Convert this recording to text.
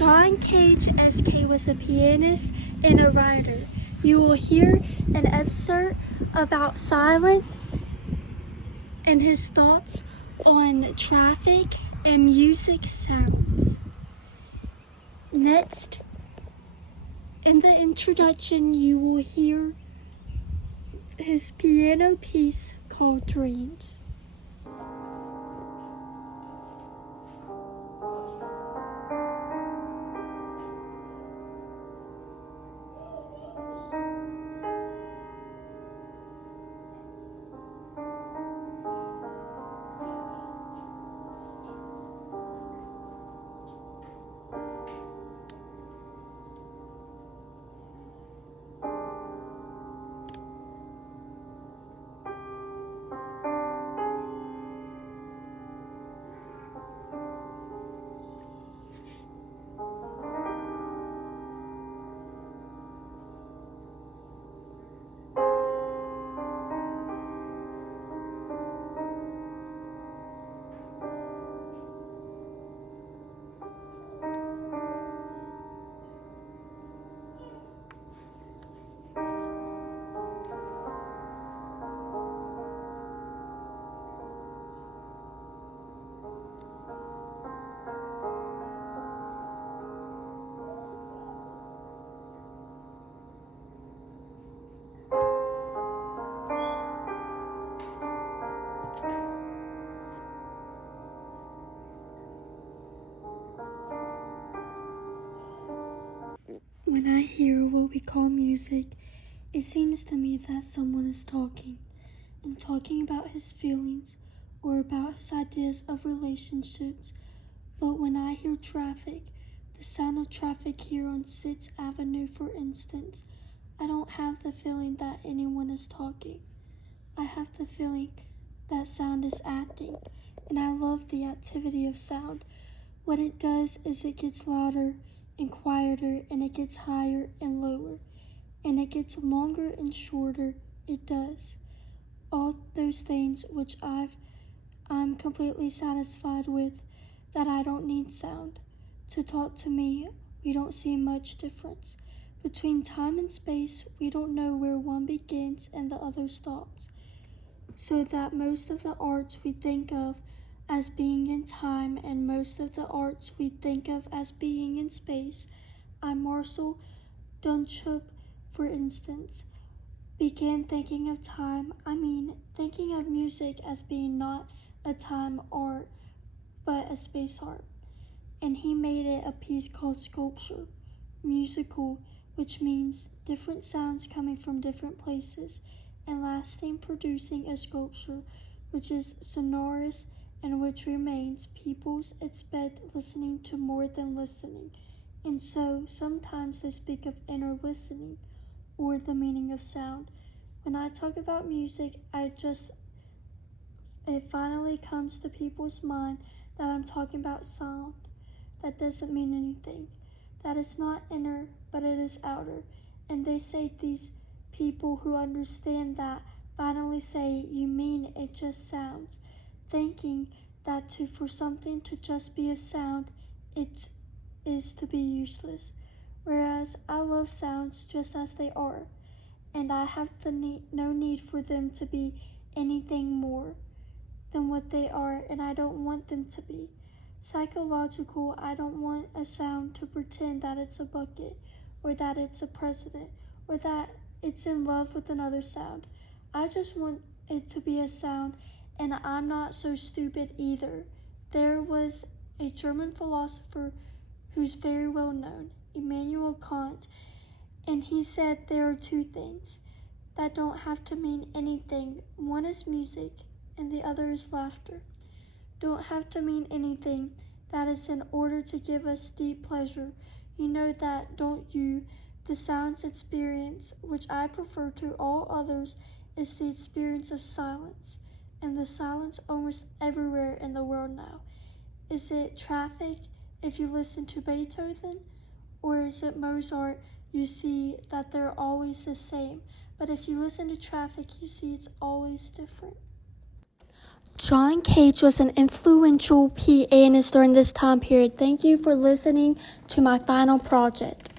John Cage SK was a pianist and a writer. You will hear an excerpt about silence and his thoughts on traffic and music sounds. Next, in the introduction, you will hear his piano piece called Dreams. When I hear what we call music, it seems to me that someone is talking, and talking about his feelings or about his ideas of relationships. But when I hear traffic, the sound of traffic here on 6th Avenue, for instance, I don't have the feeling that anyone is talking. I have the feeling that sound is acting, and I love the activity of sound. What it does is it gets louder and quieter, and it gets higher and lower, and it gets longer and shorter. It does all those things which I'm completely satisfied with, that I don't need sound to talk to me. We don't see much difference between time and space. We don't know where one begins and the other stops, so that most of the arts we think of as being in time, and most of the arts we think of as being in space. Marcel Duchamp, for instance, began thinking of thinking of music as being not a time art, but a space art. And he made it a piece called sculpture, musical, which means different sounds coming from different places, and lasting, producing a sculpture which is sonorous and which remains. Peoples expect listening to more than listening, and so sometimes they speak of inner listening or the meaning of sound. When I talk about music, it finally comes to people's mind that I'm talking about sound. That doesn't mean anything. That is not inner, but it is outer. And they say, these people who understand that finally say, you mean it just sounds, thinking that for something to just be a sound, it is to be useless. Whereas I love sounds just as they are, and I have no need for them to be anything more than what they are, and I don't want them to be. Psychological, I don't want a sound to pretend that it's a bucket, or that it's a president, or that it's in love with another sound. I just want it to be a sound, and I'm not so stupid either. There was a German philosopher who's very well known, Immanuel Kant, and he said there are two things that don't have to mean anything. One is music, and the other is laughter. Don't have to mean anything. That is in order to give us deep pleasure. You know that, don't you? The sounds experience, which I prefer to all others, is the experience of silence, and the silence almost everywhere in the world now. Is it traffic if you listen to Beethoven? Or is it Mozart? You see that they're always the same. But if you listen to traffic, you see it's always different. John Cage was an influential pianist during this time period. Thank you for listening to my final project.